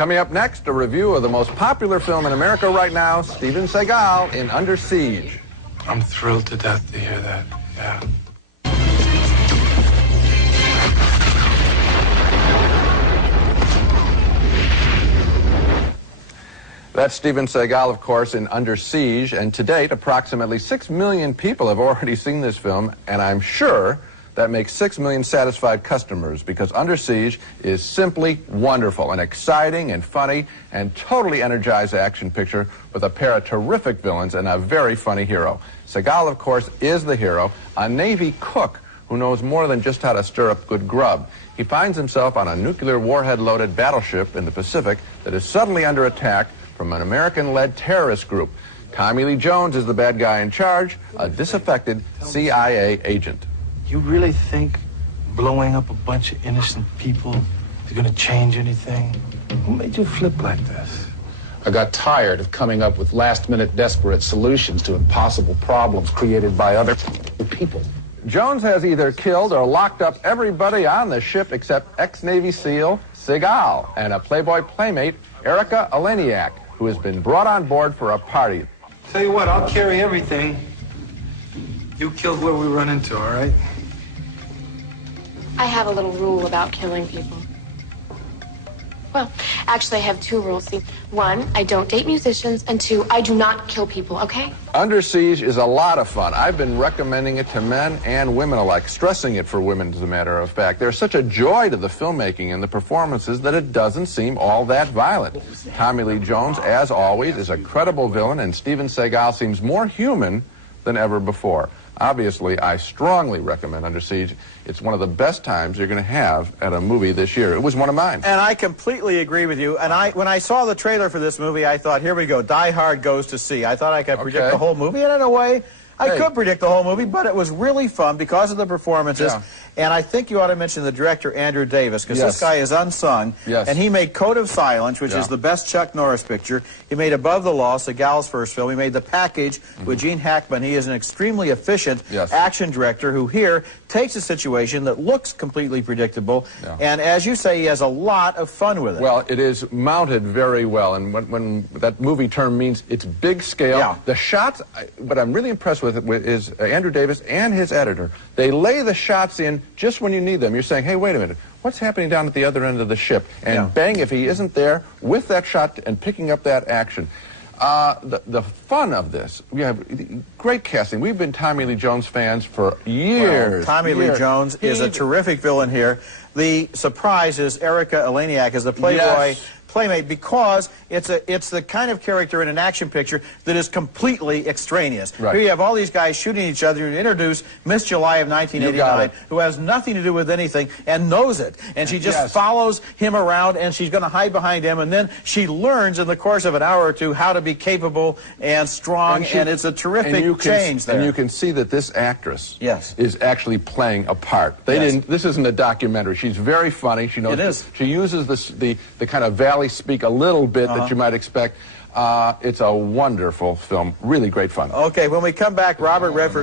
Coming up next, a review of the most popular film in America right now, Steven Seagal in Under Siege. I'm thrilled to death to hear that, yeah. That's Steven Seagal, of course, in Under Siege, and to date, approximately 6 million people have already seen this film, and I'm sure that makes 6 million satisfied customers, because Under Siege is simply wonderful, an exciting and funny and totally energized action picture with a pair of terrific villains and a very funny hero. Seagal, of course, is the hero, a Navy cook who knows more than just how to stir up good grub. He finds himself on a nuclear warhead-loaded battleship in the Pacific that is suddenly under attack from an American-led terrorist group. Tommy Lee Jones is the bad guy in charge, a disaffected CIA agent. You really think blowing up a bunch of innocent people is going to change anything? Who made you flip like this? I got tired of coming up with last-minute desperate solutions to impossible problems created by other people. Jones has either killed or locked up everybody on the ship except ex-Navy SEAL Seagal and a Playboy playmate, Erica Eleniak, who has been brought on board for a party. Tell you what, I'll carry everything. You kill whoever we run into, all right? I have a little rule about killing people. Well, actually, I have 2 rules. See, 1, I don't date musicians, and 2, I do not kill people, okay? Under Siege is a lot of fun. I've been recommending it to men and women alike, stressing it for women, as a matter of fact. There's such a joy to the filmmaking and the performances that it doesn't seem all that violent. Tommy Lee Jones, as always, is a credible villain, and Steven Seagal seems more human than ever before. Obviously, I strongly recommend Under Siege. It's one of the best times you're going to have at a movie this year. It was one of mine. And I completely agree with you. And when I saw the trailer for this movie, I thought, here we go, Die Hard goes to sea. I thought I could predict the whole movie, and in a way, I could predict the whole movie, but it was really fun because of the performances. Yeah. And I think you ought to mention the director, Andrew Davis, because this guy is unsung. Yes. And he made Code of Silence, which is the best Chuck Norris picture. He made Above the Law, Seagal's first film. He made The Package with Gene Hackman. He is an extremely efficient action director who here takes a situation that looks completely predictable. Yeah. And as you say, he has a lot of fun with it. Well, it is mounted very well. And when that movie term means it's big scale. Yeah. The shots, what I'm really impressed with is Andrew Davis and his editor. They lay the shots in just when you need them. You're saying, hey, wait a minute, what's happening down at the other end of the ship? And bang, if he isn't there with that shot and picking up that action. The fun of this, we have great casting. We've been Tommy Lee Jones fans for years. Well, Tommy Lee Jones is a terrific villain here. The surprise is Erica Eleniak as the Playboy playmate, because it's the kind of character in an action picture that is completely extraneous. Right. Here you have all these guys shooting each other. You introduce Miss July of 1989, who has nothing to do with anything and knows it. And she just follows him around, and she's going to hide behind him. And then she learns in the course of an hour or 2 how to be capable and strong, and it's a terrific change there. And you can see that this actress is actually playing a part. This isn't a documentary. She's very funny. She knows. It is. She uses the kind of valley speak a little bit that you might expect. It's a wonderful film. Really great fun. Okay, when we come back, Robert Redford